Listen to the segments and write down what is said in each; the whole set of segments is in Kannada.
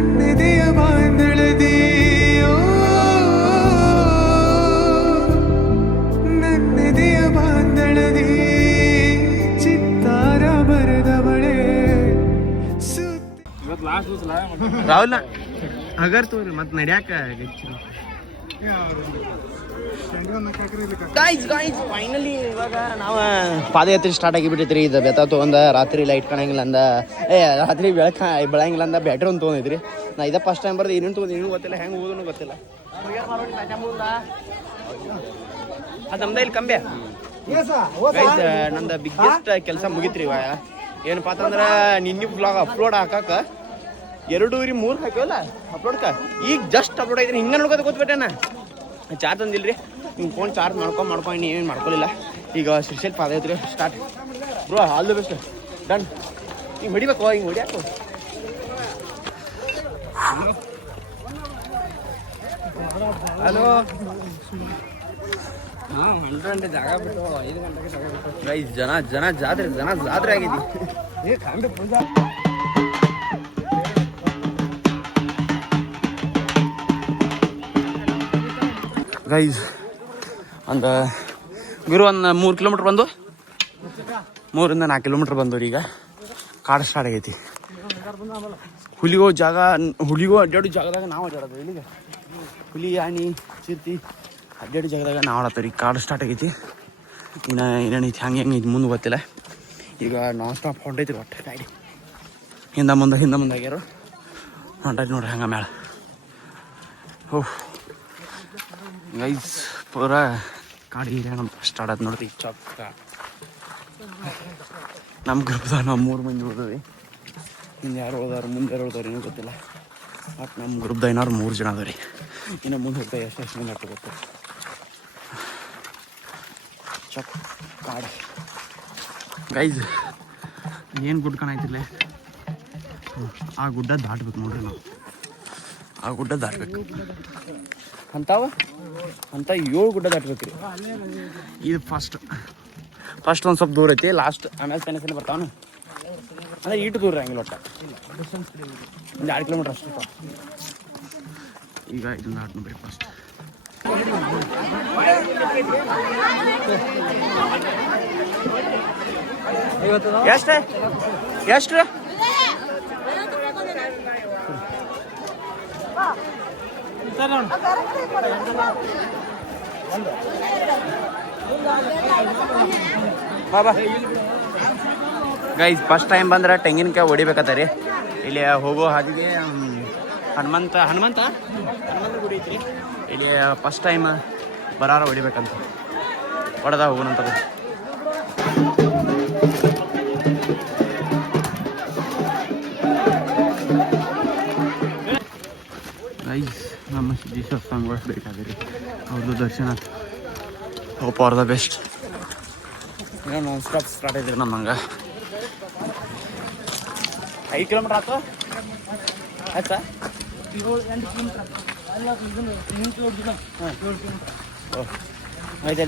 ನನ್ನೆದೆಯ ಬಾಂಧಳದಿ ನನ್ನೆದೆಯ ಬಾಂಧಳದಿ ಚಿತ್ತಾರ ಬರೆದವಳೆ ರಾಹುಲ್ ಹಗರ್ ತೋರಿ ಮತ್ ನಡ್ಯಾಕ ಫೈನಲಿ ಇವಾಗ ನಾವು ಪಾದಯಾತ್ರೆ ಸ್ಟಾರ್ಟ್ ಆಗಿಬಿಟ್ಟೈತ್ರಿ. ಇದು ಬೆತ್ತ ತೊಗೊಂಡ ರಾತ್ರಿ ಲೈಟ್ ಕಾಣಂಗಿಲ್ಲ ಅಂದ ರಾತ್ರಿ ಬೆಳಂಗಿಲ್ಲ ಅಂದ ಬ್ಯಾಟ್ರಿ ಒಂದು ತೊಗೊಂಡಿದ್ರಿ. ನಾ ಇದ ಫಸ್ಟ್ ಟೈಮ್ ಬರ್ದು ಏನೇನು ತೊಗೊಂಡು ಏನೂ ಗೊತ್ತಿಲ್ಲ, ಹೆಂಗೆ ಹೋಗೋದು ಗೊತ್ತಿಲ್ಲ. ಅದು ನಮ್ದ ಇಲ್ಲಿ ಕಂಬೆ ನಂದು ಬಿಗ್ಗೆಸ್ಟ್ ಕೆಲಸ ಮುಗಿತ್ರಿ ಇವಾಗ. ಏನಪ್ಪಾ ಅಂತಂದ್ರೆ ನಿನ್ನೆ ಬ್ಲಾಗ್ ಅಪ್ಲೋಡ್ ಹಾಕಕ್ಕೆ 2-3 ಹಾಕ್ಯವಲ್ಲ ಅಪ್ಲೋಡ್ಕ. ಈಗ ಜಸ್ಟ್ ಅಪ್ಲೋಡ್ ಆಗಿದ್ರೆ ಹಿಂಗೆ ನೋಡ್ಕೋತ ಗೊತ್ತಬೇಟೇನ ಚಾರ್ಜ್ ಅಂದಿಲ್ರಿ. ನಿಮ್ಮ ಫೋನ್ ಚಾರ್ಜ್ ಮಾಡ್ಕೊಂಡು ನೀವೇನು ಮಾಡ್ಕೊಳ್ಳಿಲ್ಲ. ಈಗ ಶ್ರೀಶೈಲ್ ಪಾದಯಾತ್ರೆ start bro. All the best. Done. ಹಿಂಗೆ ಹೊಡಿಬೇಕು, ಹಿಂಗೆ ಹೊಡಿಯಾಕು. ಹಲೋ ಜಾಗ ಬಿಟ್ಟು 5 ಗಂಟೆಗೆ ಜಾಗ ಬಿಟ್ಟು ಗೈಸ್ ಜನ ಜಾತ್ರೆ ಆಗಿದೆ. ಗೈಸ್ ಒಂದು ಗುರು ಒಂದು 3 ಕಿಲೋಮೀಟ್ರ್ ಬಂದು 3-4 ಕಿಲೋಮೀಟ್ರ್ ಬಂದವ್ರಿ. ಈಗ ಕಾಡು ಸ್ಟಾರ್ಟ್ ಆಗೈತಿ. ಹುಲಿಗೋ ಅಡ್ಡಾಡೋ ಜಾಗದಾಗ ನಾವು ಅಡ್ಡಾಡೋದು. ಇಲ್ಲಿಗೆ ಹುಲಿ, ಆನೆ, ಚಿರ್ತಿ ಅಡ್ಡಾಡೋ ಜಾಗದಾಗ ನಾವು ಆಡತ್ತೀವಿ. ಕಾಡು ಸ್ಟಾರ್ಟ್ ಆಗೈತಿ. ಇನ್ನೇನೈತಿ ಹಂಗೆ ಐತಿ ಮುಂದೆ ಗೊತ್ತಿಲ್ಲ. ಈಗ ನಾನ್ ಸ್ಟಾಪ್ ಹೊಂಟೈತಿ ಒಟ್ಟು ಗಾಡಿ. ಹಿಂದೆ ಮುಂದೆ ಆಗ್ಯಾರು ಹೊಂಟೈತಿ ನೋಡ್ರಿ ಹಂಗೆ ಮ್ಯಾಲ. ಓಹ್ ಗೈಸ್ ಪೂರ ಕಾಡು ಏರಿಯಾ ನಮ್ಮ ಸ್ಟಾರ್ಟ್ ಆಯ್ತು ನೋಡ್ರಿ. ಚೊಕ್ಕ ನಮ್ಮ ಗ್ರೂಪ್ದಾಗ ನಾವು 3 ಮಂದಿ ಹೋದ್ವಿ. ಇನ್ನು ಯಾರು ಹೋದಾರು, ಮುಂದೆ ಯಾರು ಹೋದಾರು ಏನೂ ಗೊತ್ತಿಲ್ಲ. ಬಟ್ ನಮ್ಮ ಗ್ರೂಪ್ದಾಗ ಏನಾದ್ರು 3 ಜನ ಅದಾವ ರೀ. ಇನ್ನು ಮುಂದೆ ಹೋಗ್ತಾ ಎಷ್ಟು ಮಂದಿ ಆಗ್ತಾ ಗೊತ್ತು. ಚೊಕ್ಕ ಕಾಡು ಗೈಸ್. ಏನು ಗುಡ್ಡ ಕಾಣೈತಿಲ್ಲ, ಆ ಗುಡ್ಡ ದಾಟ್ಬೇಕು ನೋಡ್ರಿ ನಾವು. ಆ ಗುಡ್ಡ ದಾಟ್ಬೇಕು ಅಂತ 7 ಗುಡ್ಡ ದಾಟ್ಬೇಕು ರೀ. ಇದು ಫಸ್ಟ್ ಒಂದು ಸ್ವಲ್ಪ ದೂರ ಐತಿ. ಲಾಸ್ಟ್ ಆಮೇಲೆ ಸಣ್ಣ ಬರ್ತಾವನು ಅಂದರೆ ಇಟ್ಟು ದೂರ ಹಂಗಿಲ್ಲ. ಒಟ್ಟು 1-2 ಕಿಲೋಮೀಟ್ರ್ ಅಷ್ಟು. ಈಗ ಇದನ್ನ ದಾಟ್ ನೋಡ್ರಿ ಫಸ್ಟ್. ಎಷ್ಟು ಗೈಸ್ ಫಸ್ಟ್ ಟೈಮ್ ಬಂದ್ರೆ ತೆಂಗಿನಕಾಯಿ ಹೊಡಿಬೇಕತ್ತ ರೀ. ಇಲ್ಲಿ ಹೋಗೋ ಹಾದಿಗೆ ಹನುಮಂತ ಗುಡಿ ಐತ್ರಿ. ಇಲ್ಲಿ ಫಸ್ಟ್ ಟೈಮ್ ಬರಾರ ಹೊಡಿಬೇಕಂತ ಹೊಡೆದ ಹೋಗೋಣಂತದ್ದು. ಗೈಸ್ ನಮ್ಮ ಸಿದ್ದೇಶ್ವರ ಸ್ವಾಮಿಗಳು ಬೇಕಾದ್ರೆ ರೀ. ಅವ್ರದ್ದು ದರ್ಶನ ಹೋಪ್ ಆರ್ ದ ಬೆಸ್ಟ್. ಏನೋ ನಾನ್ ಸ್ಟಾಪ್ ಸ್ಟಾರ್ಟ್ ಐತ್ರಿ ನಮ್ಮಂಗೆ. 5 ಕಿಲೋಮೀಟ್ರ್ ಆಯ್ತು ಆಯ್ತಾ? 8 ಕಿಲೋಮೀಟ್ರ್ ಆಯ್ತು.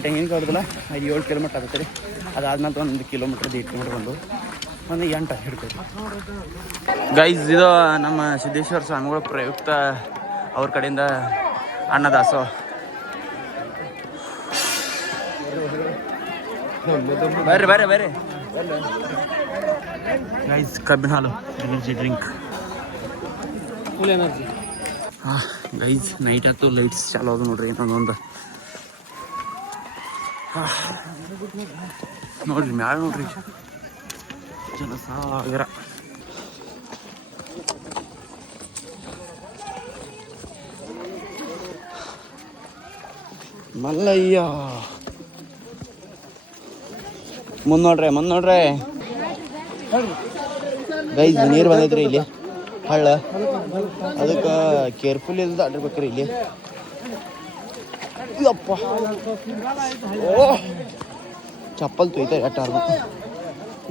ತೆಂಗಿನಕಾಯಿ ಹೊಡೆದಿಲ್ಲ. 7 ಕಿಲೋಮೀಟ್ರ್ ಆಗುತ್ತೆ ರೀ. ಅದಾದ್ಮೇಲೆ 1 ಕಿಲೋಮೀಟ್ರ್ 1.5 ಕಿಲೋಮೀಟ್ರ್ ಬಂದು 8 ಹಿಡ್ತೀವಿ ಗೈಸ್. ಇದು ನಮ್ಮ ಸಿದ್ದೇಶ್ವರ ಸ್ವಾಮಿಗಳ ಪ್ರಯುಕ್ತ ಅವ್ರ ಕಡೆಯಿಂದ ಅನ್ನದಾಸೋ. ಬರ್ರಿ ಗೈಸ್. ಕಬ್ಬಿನ ಹಾಲು ಎನರ್ಜಿ ಡ್ರಿಂಕ್ ಫುಲ್ ಎನರ್ಜಿ. ಹಾಂ ಗೈಸ್ ನೈಟ್ ಆಯ್ತು, ಲೈಟ್ಸ್ ಚಾಲು ಅದು ನೋಡ್ರಿ. ಇನ್ನೊಂದು ನೋಡ್ರಿ ಮ್ಯಾಲ ನೋಡ್ರಿ ಜನಸಾಗರ. ಮಲ್ಲಯ್ಯ ಮುಂದೆ ನೋಡ್ರಿ ಗೈಸ್. ನೀರು ಬಂದೈತ್ರಿ ಇಲ್ಲಿ ಹಳ್ಳ. ಅದಕ್ಕೆ ಕೇರ್ಫುಲ್ ಇಲ್ದ ಅಡ್ಡಿರ್ಬೇಕ್ರಿ ಇಲ್ಲಿ. ಅಪ್ಪ ಓ ಚಪ್ಪಲ್ ತೊಯ್ತಾರೆ ಅಟ್ಟಾರ್ದು.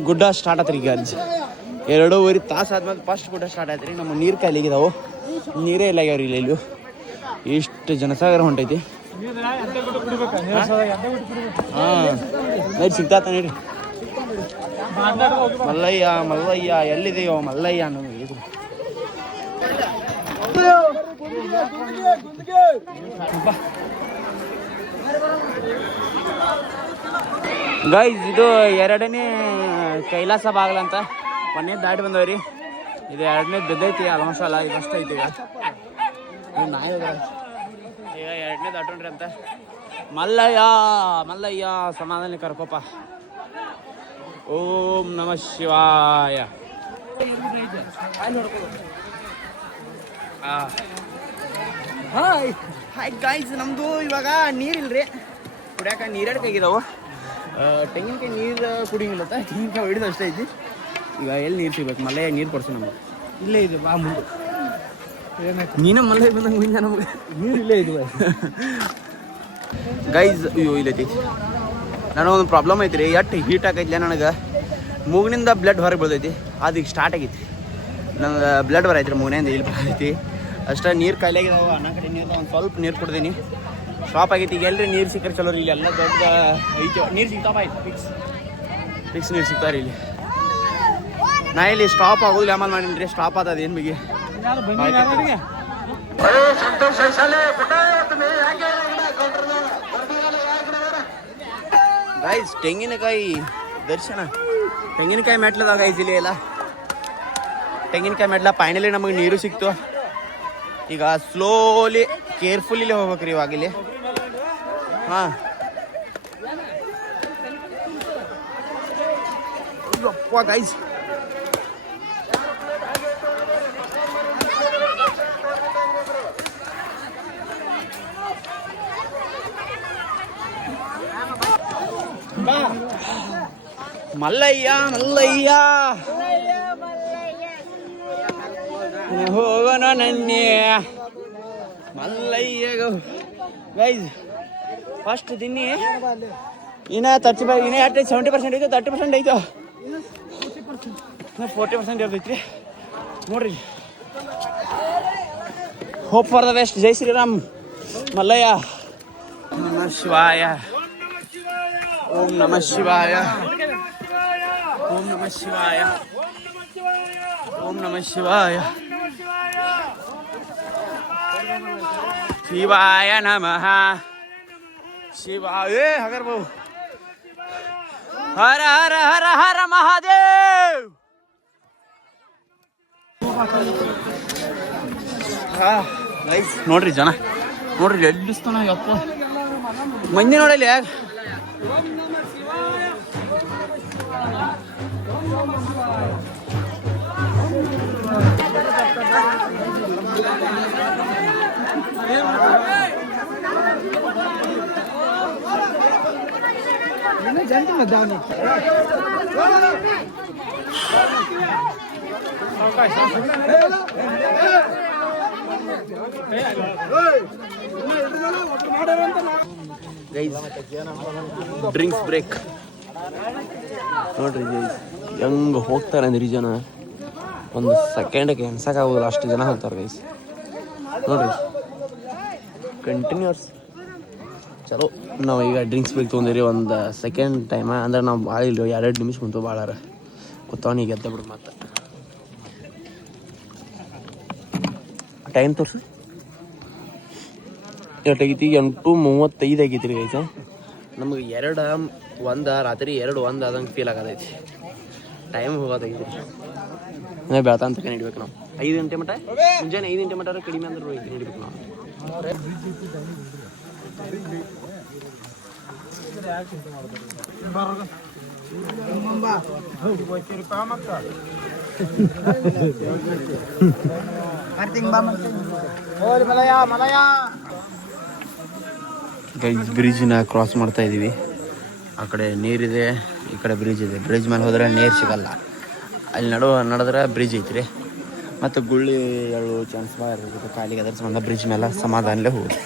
ಗುಡ್ಡ ಸ್ಟಾರ್ಟ್ ಆತ್ರಿ. ಈಗ 2.5 ತಾಸು ಆದ್ಮೇಲೆ ಫಸ್ಟ್ ಗುಡ್ಡ ಸ್ಟಾರ್ಟ್ ಆಯ್ತು ರೀ. ನಮ್ಮ ನೀರು ಕಾಲಿಗಿದಾವು, ನೀರೇ ಇಲ್ಲ ಆಗ್ಯಾವ್ರಿ ಇಲ್ಲಿ. ಇಷ್ಟು ಜನಸಾಗರ ಹೊಂಟೈತಿ. ಹಾಂ ನೈಟ್ ಸಿಗ್ತಾತ ನೀರಿ. ಮಲ್ಲಯ್ಯ ಎಲ್ಲಿದೆಯೋ ಮಲ್ಲಯ್ಯ ಅನ್ನೋದು. ಗೈಸ್ ಇದು ಎರಡನೇ ಕೈಲಾಸ ಬಾಗಲಂತ ಒಂದೇ ದಾಟಿ ಬಂದವ್ರಿ. ಇದು ಎರಡನೇ ಬಿದ್ದೈತಿ ಆಲ್ಮೋಸ್ಟ್ ಅಲ್ಲ, ಇದಷ್ಟು ಐತಿ ಈಗ. ನಾಯಿ ಈಗ ಎರಡನೇ ದಾಟೋಣ್ರಿ ಅಂತ. ಮಲ್ಲಯ್ಯ ಮಲ್ಲಯ್ಯ ಸಮಾಧಾನ ಕರ್ಕೋಪ. ಓಂ ನಮಃ ಶಿವಾಯ. ಹಾಯ್ ಗಾಯ್ಸ್, ನಮ್ದು ಇವಾಗ ನೀರಿಲ್ರಿ ಕುಡಿಯಾಕ. ನೀರೆರಡು ಕೈಗಿದಾವು. ತೆಂಗಿನಕಾಯಿ ನೀರು ಕುಡಿಯಂಗಿಲ್ಲ, ತೆಂಗಿನಕಾಯಿ ಹಿಡಿದು ಅಷ್ಟೇ ಐತಿ. ಈಗ ಎಲ್ಲಿ ನೀರು ಸಿಗ್ಬೇಕು? ಮಲ್ಲಯ್ಯ ನೀರು ಕೊಡ್ಸಿ ನಮ್ಗೆ. ಇಲ್ಲೇ ಇದೆ ಬಾ ಮುಂದೆ. ನೀನು ಮಲ್ಲಯ್ಯ ಬಂದಂಗೆ ಮುಂದೆ ನಮಗೆ ನೀರು ಇಲ್ಲೇ ಇದೆ ಗೈಸ್. ಅಯ್ಯೋ ಇಲ್ಲೈತಿ. ನನಗೊಂದು ಪ್ರಾಬ್ಲಮ್ ಐತ್ರಿ, ಎಷ್ಟು ಹೀಟ್ ಆಗೈತಿಲ್ಲ ನನಗೆ. ಮೂಗಿನಿಂದ ಬ್ಲಡ್ ಹೊರಗೆ ಬೀಳ್ತೈತಿ. ಅದು ಈಗ ಸ್ಟಾರ್ಟ್ ಆಗೈತಿ. ನಂಗೆ ಬ್ಲಡ್ ಬರೈತ್ರಿ ಮೂಗಿನಿಂದ, ಇಲ್ಲಿ ಬರೈತಿ ಅಷ್ಟೇ. ನೀರು ಕಾಯಿಲೆಗಿದಾವೆ. ಅನ್ನ ಕಡೆ ನೀರು ಒಂದು ಸ್ವಲ್ಪ ನೀರು ಕುಡ್ದೀನಿ. ಸ್ಟಾಪ್ ಆಗೈತಿ. ಈಗ ಎಲ್ರಿ ನೀರು ಸಿಕ್ಕರೆ ಚಲೋ ರೀ. ಇಲ್ಲಿ ಎಲ್ಲ ದೊಡ್ಡ ಐತಿ, ನೀರು ಸಿಗ್ತಾವ. ಆಯ್ತು ಫಿಕ್ಸ್ ನೀರು ಸಿಗ್ತಾರೆ ಇಲ್ಲಿ. ನಾ ಇಲ್ಲಿ ಸ್ಟಾಪ್ ಆಗೋದಿಲ್ಲ ಆಮೇಲೆ ಮಾಡೀನಿ. ಸ್ಟಾಪ್ ಆತದ ಏನು ಬಿಗಿ. ಗೈಸ್ ತೆಂಗಿನಕಾಯಿ ದರ್ಶನ. ತೆಂಗಿನಕಾಯಿ ಮೆಟ್ಲದಾಗ ಗೈಸ್ ಇಲ್ಲಿ ಎಲ್ಲ ತೆಂಗಿನಕಾಯಿ ಮೆಟ್ಲ. ಫೈನಲಿ ನಮಗೆ ನೀರು ಸಿಕ್ತು. ಈಗ ಸ್ಲೋಲಿ ಕೇರ್ಫುಲ್ಲಿ ಹೋಗ್ಬೇಕ್ರಿ ಇವಾಗ ಇಲ್ಲಿ. ಹಾಂ ಅಪ್ಪ ಗೈಸ್, ಮಲ್ಲಯ್ಯ ಮಲ್ಲಯ್ಯ ಹೋಗೋಣ ನನ್ನೇ ಮಲ್ಲಯ್ಯಗ. ಗೈಸ್ ಫಸ್ಟ್ ದಿನ್ನಿ ಇನ್ನ 30 ಇನ್ನ 70% ಐತೆ, 30% ಐತೆ, 40% ಇರ್ತೈತ್ರಿ ನೋಡ್ರಿ. Hope for the best. ಜೈ ಶ್ರೀರಾಮ್. ಮಲ್ಲಯ್ಯ ನಮಃ ಶಿವಾಯ. ಓಂ ನಮಃ ಶಿವಾಯ. ಓಂ ನಮಃ ಶಿವಾಯ. ಓಂ ನಮಃ ಶಿವಾಯ. ಶಿವಾಯ ನಮಃ ಶಿವಾಯ. ಹಗರ್ ಬಾಬು. ಹರ ಹರ ಹರ ಹರ ಮಹಾದೇವ್. ನೋಡ್ರಿ ಜನ ನೋಡ್ರಿ ಎಲ್ಲಿಸ್ತಾನ ಯಪ್ಪ. ಮಂದಿ ನೋಡಲಿ ಯಾಕೆ. ಡ್ರಿಂಕ್ಸ್ ಬ್ರೇಕ್ ನೋಡ್ರಿ ಗೈಸ್. ಹೆಂಗ ಹೋಗ್ತಾರೆ ಅಂದ್ರಿ ಜನ. ಒಂದು ಸೆಕೆಂಡ್ಗೆ ಎಣ್ಸಕ್ಕಾಗೋದಿಲ್ಲ ಅಷ್ಟು ಜನ ಹೋಗ್ತಾರೆ ಗೈಸ್. ನೋಡ್ರಿ ಕಂಟಿನ್ಯೂಸ್ ಚಲೋ. ನಾವು ಈಗ ಡ್ರಿಂಕ್ಸ್ ಬ್ರೇಕ್ ತೊಗೊಂಡಿರಿ ಒಂದು ಸೆಕೆಂಡ್ ಟೈಮ. ಅಂದ್ರೆ ನಾವು ಭಾಳ ಇಲ್ರಿ, 2 ನಿಮಿಷ ಕುಂತು ಭಾಳಾರ ಕೂತವನಿಗೆ ಎದ್ದ ಬಿಡು. ಮತ್ತೆ ಟೈಮ್ ತೋರಿಸು ಎಷ್ಟಾಗೈತಿ? 8:35 ಆಗೈತಿ ರೀ ಗೈಸ. ನಮಗೆ 2:01 ರಾತ್ರಿ 2:01 ಆದಂಗೆ ಫೀಲ್ ಆಗೋದೈತಿ. ಟೈಮ್ ಹೋಗೋದೈತಿ ರೀ. ಅಂದರೆ ಬೆಳತ ಅಂತ ನಡಿಬೇಕು ನಾವು. 5 ಗಂಟೆ ಮಟ್ಟ, ಮುಂಜಾನೆ 5 ಗಂಟೆ ಮಟ್ಟ ಕಡಿಮೆ ಅಂದ್ರೆ ನಡಿಬೇಕು ನಾವು. ಗೈಸ್ ಬ್ರಿಡ್ಜ್ನ ಕ್ರಾಸ್ ಮಾಡ್ತಾ ಇದ್ದೀವಿ. ಆ ಕಡೆ ನೀರಿದೆ, ಈ ಕಡೆ ಬ್ರಿಡ್ಜ್ ಇದೆ. ಬ್ರಿಡ್ಜ್ ಮೇಲೆ ಹೋದ್ರೆ ನೀರು ಸಿಗಲ್ಲ. ಅಲ್ಲಿ ನಡೆದ್ರೆ ಬ್ರಿಡ್ಜ್ ಐತ್ರಿ. ಮತ್ತು ಗುಳ್ಳಿ ಎಳ್ಳು ಚಾನ್ಸ್ ಇರುತ್ತೆ ಕಾಲಿಗೆ. ಅದರ ಸಂಬಂಧ ಬ್ರಿಡ್ಜ್ ಮೇಲೆ ಸಮಾಧಾನಲೇ ಹೋಗಿ.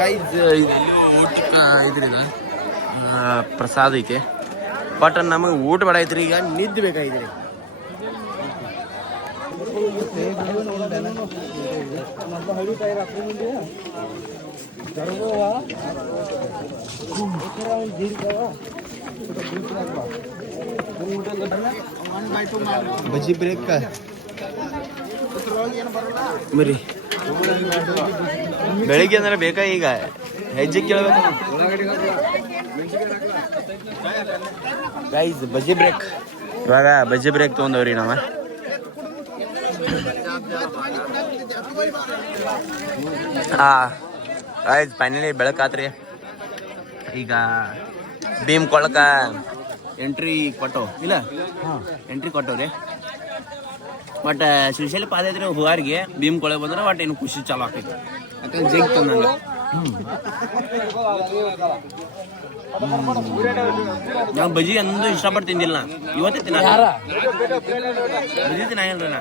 ಗೈಸ್ ಊಟಕ್ಕೆ ಇದ್ರಿದ ಪ್ರಸಾದ ಐತೆ. ಬಟ್ ನಮಗೆ ಊಟ ಬೇಡ ಐತ್ರಿ, ಈಗ ನಿದ್ದೆ ಬೇಕಾಗಿದ್ರಿ. ಬಜ್ಜಿ ಬ್ರೇಕ್ ಬರ್ರಿ. ಬೆಳಿಗ್ಗೆ ಅಂದ್ರೆ ಬೇಕಾ ಈಗ ಹೆಜ್ಜೆ ಕೇಳಬೇಕು. ಗೈಸ್ ಬಜ್ಜಿ ಬ್ರೇಕ್, ಇವಾಗ ಬಜ್ಜಿ ಬ್ರೇಕ್ ತೊಗೊಂಡವ್ರಿ ನಾವು. ಗೈಸ್ ಫೈನಲಿ ಬೆಳಕಾತ್ರಿ. ಈಗ ಭೀಮ್ ಕೊಳ್ಳಕ ಎಂಟ್ರಿ ಕೊಟ್ಟವ್ರಿ. ಬಟ್ ಶ್ರೀಶೈಲ ಪಾದಯಾತ್ರೆ ಹೋಗಾರಿಗೆ ಭೀಮ್ ಕೊಳಗೆ ಬಂದ್ರೆ ಬಟ್ ಏನು ಖುಷಿ ಚಾಲು ಆಗ್ತೈತಿ. ಯಾಕಂದ್ರೆ ಜಗ್ ತಂದಂಗ ನಾವು ಬಜ್ಜಿ ಅಂದು ಇಷ್ಟಪಟ್ಟು ತಿಂದಿಲ್ಲ. ಇವತ್ತೇ ಬಜ್ಜಿ ತಿನ್ನಾಗಿಲ್ರಿ ನಾ.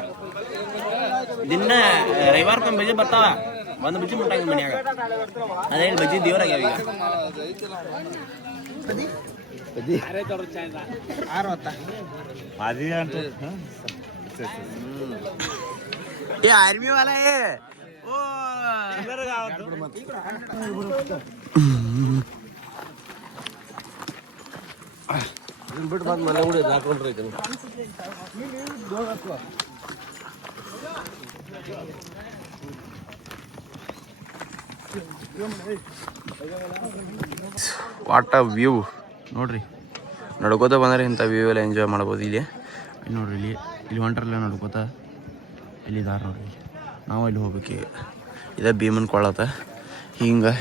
ದಿನ ರವಿವಾರಕ್ಕೊಮ್ಮೆ ಬಜ್ಜಿ ಬರ್ತಾವ, ಒಂದು ಬಜ್ಜಿ ಮುಟ್ಟಾಗ ಮನ್ಯಾಗ. ಅದೇ ಬಜ್ಜಿ ದೇವ್ರಾಗ್ಯಾವ ಈಗ. ये आर्मी वाला है ओ ಬಿಟ್ಟು ಬಂದು ಮನೆ ಕೂಡ ಹಾಕೊಂಡ್ರೆ ವಾಟ್ ಅ ವ್ಯೂ ನೋಡ್ರಿ. ನಡ್ಕೋತ ಬಂದರೆ ಇಂಥ ವ್ಯೂ ಎಲ್ಲ ಎಂಜಾಯ್ ಮಾಡ್ಬೋದು. ಇಲ್ಲಿ ನೋಡ್ರಿ, ಇಲ್ಲಿ ಹೊಂಟ್ರಲ್ಲ ನಡ್ಕೋತ. ಇಲ್ಲಿ ಇದಾರ ನೋಡ್ರಿ, ನಾವು ಇಲ್ಲಿ ಹೋಗ್ಬೇಕು. ಇದೇ ಭೀಮನ್ ಕೊಳ್ಳತ್ತ ಹಿಂಗೆ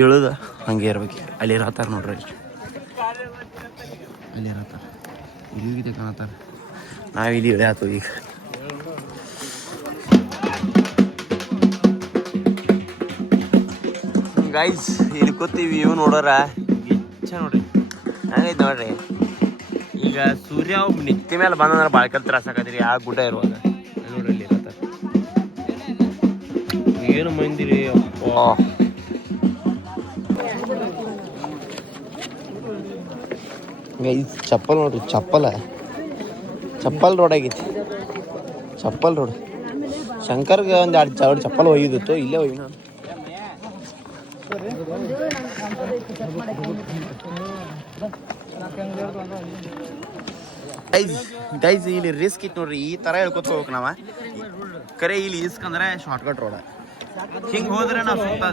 ಇಳಿದ ಹಂಗೆ ಇರ್ಬೇಕು. ಅಲ್ಲಿ ಇರತ್ತಾರ ನೋಡ್ರಿ, ಅಲ್ಲಿ ಇರತ್ತಾರ. ಇಲ್ಲಿ ಕಾಣತ್ತಾರ, ನಾವು ಇಲ್ಲಿ ಇಳಿಯಾತು ಈಗ. ಗೈಸ್ ಇಲ್ಲಿ ಕೂತೀವಿ, ಇವು ನೋಡೋರ ಇಚ್ಛೆ ನೋಡ್ರಿ ಹಂಗೈತೆ ನೋಡ್ರಿ. ಈಗ ಸೂರ್ಯ ನಿತ್ಯ ಮೇಲೆ ಬಂದಂದ್ರೆ ಬಾಳ್ಕಲ್ ತ್ರಾಸ ಆಗತ್ರಿ ಆ ಗುಡ್ಡ ಇರುವಾಗ. ನೋಡ್ರಿ ಇಲ್ಲಿ ಇರತ್ತ ಏನು ಮಂದಿರಿ ಅಪ್ಪ. ಗೈಸ್ ಚಪ್ಪಲ್ ನೋಡ್ರಿ, ಚಪ್ಪಲ್ ರೋಡ್ ಆಗೈತಿ. ಚಪ್ಪಲ್ ರೋಡ್ ಶಂಕರ್ಗೆ ಒಂದು 2 ಚಪ್ಪಲ್ ಒಯ್ದಿತ್ತು, ಇಲ್ಲೇ ಒಯ್ಯ. ಗೈಸ್ ಇಲ್ಲಿ ರಿಸ್ಕ್ ಇತ್ತು ನೋಡ್ರಿ. ಈ ತರ ಹೇಳ್ಕೊತ ಹೋಗ್ಬೇಕು ನಾವ. ಕರೆ ಇಲ್ಲಿ ಇಸ್ಕ್ ಅಂದ್ರೆ ಶಾರ್ಟ್ಕಟ್ ರೋಡ್. ಹಿಂಗೆ ಹೋದ್ರೆ ನಾವು ಸುತ್ತ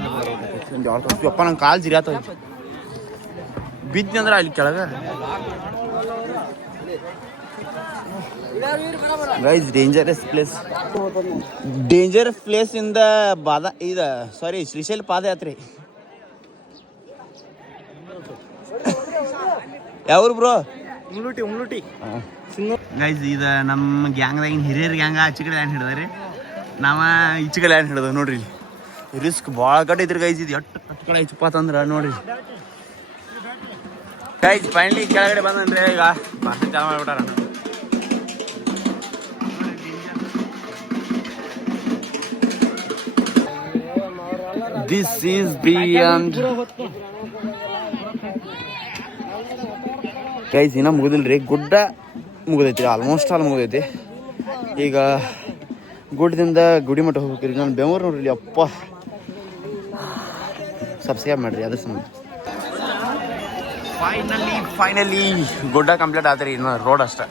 ನಂಗೆ ಕಾಲು ಜಿರಾತ ಬಿದ್ದಿ ಅಂದ್ರೆ ಅಲ್ಲಿ ಕೆಳಗ. ಗೈಸ್ ಡೇಂಜರಸ್ ಪ್ಲೇಸ್ ಇಂದ ಶ್ರೀಶೈಲ ಪಾದಯಾತ್ರೆ. ಯಾವ್ರು ಬ್ರೋ? ಉಮ್ಲುಟಿ. ಗೈಸ್ ಇದು ನಮ್ಮ ಗ್ಯಾಂಗ್ದಾಗಿನ ಹಿರಿಯರ್ ಗ್ಯಾಂಗ ಆಚೆ ಕಡೆ ಲ್ಯಾಂಡ್ ಹಿಡಿದ್ರಿ, ನಾವ ಈಚೆ ಕಡೆ ಲ್ಯಾಂಡ್ ಹಿಡಿದ ನೋಡ್ರಿ. ರಿಸ್ಕ್ ಭಾಳ ಕಡೆ ಐತ್ರಿ ಗೈಸ್. ಇದು ಎಷ್ಟು ಕಡೆ ಐತಪ್ಪ ಅಂತಂದ್ರೆ ನೋಡ್ರಿ. ಗೈಸ್ ಫೈನಲಿ ಕೆಳಗಡೆ ಬಂದ್ರೆ ಈಗ ಭಾಷೆ ಚಾಲು ಮಾಡ್ಬಿಟ್ಟಾರ. This is beyond. ಗೈಸ್ ಇನ್ನೂ ಮುಗಿದಿಲ್ರಿ, ಗುಡ್ಡ ಮುಗಿದೈತಿ, ಆಲ್ಮೋಸ್ಟ್ ಆಲ್ ಮುಗಿದೈತಿ. ಈಗ ಗುಡ್ಡದಿಂದ ಗುಡಿ ಮಠ ಹೋಗ್ಬೇಕ್ರಿ. ನಾನು ಬೆಂಗಳೂರು ನೋಡ್ರಿ ಅಪ್ಪ. ಸಬ್ಸ್ಕ್ರೈಬ್ ಮಾಡ್ರಿ ಅದ್ರ ಸಂಬಂಧ. ಫೈನಲಿ ಗುಡ್ಡ ಕಂಪ್ಲೀಟ್ ಆತ್ರಿ, ಇನ್ನು ರೋಡ್ ಅಷ್ಟೇ.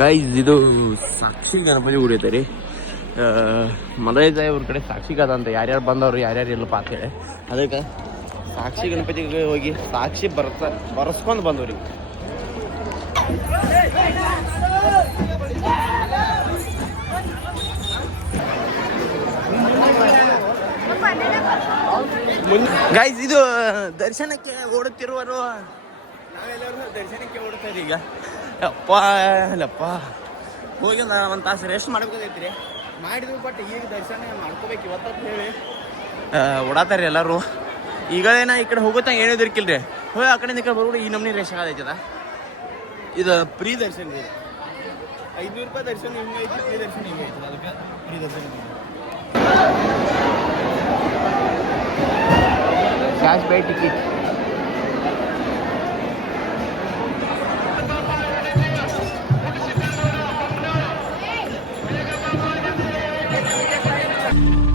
ಗೈಸ್ ಇದು ಸಾಕ್ಷಿ ಗಣಪತಿ ಗುಡಿ ಐತೆ ರೀ. ಮಲೈಜಾಯ್ ಅವ್ರ ಕಡೆ ಸಾಕ್ಷಿ ಕದ ಅಂತ ಯಾರ್ಯಾರು ಬಂದವ್ರು ಯಾರ್ಯಾರು ಇಲ್ಲಪ್ಪ ಅಂತೇಳಿ, ಅದಕ್ಕೆ ಸಾಕ್ಷಿ ಗಣಪತಿಗೆ ಹೋಗಿ ಸಾಕ್ಷಿ ಬರ್ಸ್ಕೊಂಡು ಬಂದವ್ರಿ. ಗೈಸ್ ಇದು ದರ್ಶನಕ್ಕೆ ಓಡುತ್ತಿರುವರು, ನಾವೆಲ್ಲರೂ ದರ್ಶನಕ್ಕೆ ಓಡುತ್ತಾರೆ ಈಗ. ಅಪ್ಪ ಹೋಗಿ ಒಂದು ತಾಸು ರೆಸ್ಟ್ ಮಾಡ್ಕೋದೈತ್ರಿ, ಮಾಡಿದ್ವಿ. ಬಟ್ ಈಗ ದರ್ಶನ ಮಾಡ್ಕೋಬೇಕು ಇವತ್ತ ಹೇಳಿ ಓಡಾತಾರ್ರಿ ಎಲ್ಲರೂ. ಈಗೇನ ಈ ಕಡೆ ಹೋಗುತ್ತಾ ಏನಿದ್ರಿಕಿಲ್ರಿ, ಹೋಗಿ ಆ ಕಡೆಯಿಂದ ಈ ಕಡೆ ಬರ್ಬಿಟ್ಟು ಈ ನಮ್ನಿ ರೇಷನ್ ಆಗೈತದ. ಇದು ಪ್ರೀ ದರ್ಶನ ಇದೆ, 500 ರೂಪಾಯಿ ದರ್ಶನ ಹಿಂಗೆ ಐತಿ, ಪ್ರೀ ದರ್ಶನ ಹಿಂಗೆ ಐತಿ. ಅದಕ್ಕೆ ಪ್ರೀ ದರ್ಶನ ಕ್ಯಾಶ್ ಬೈ ಟಿಕೆಟ್. ಬಾಯ್.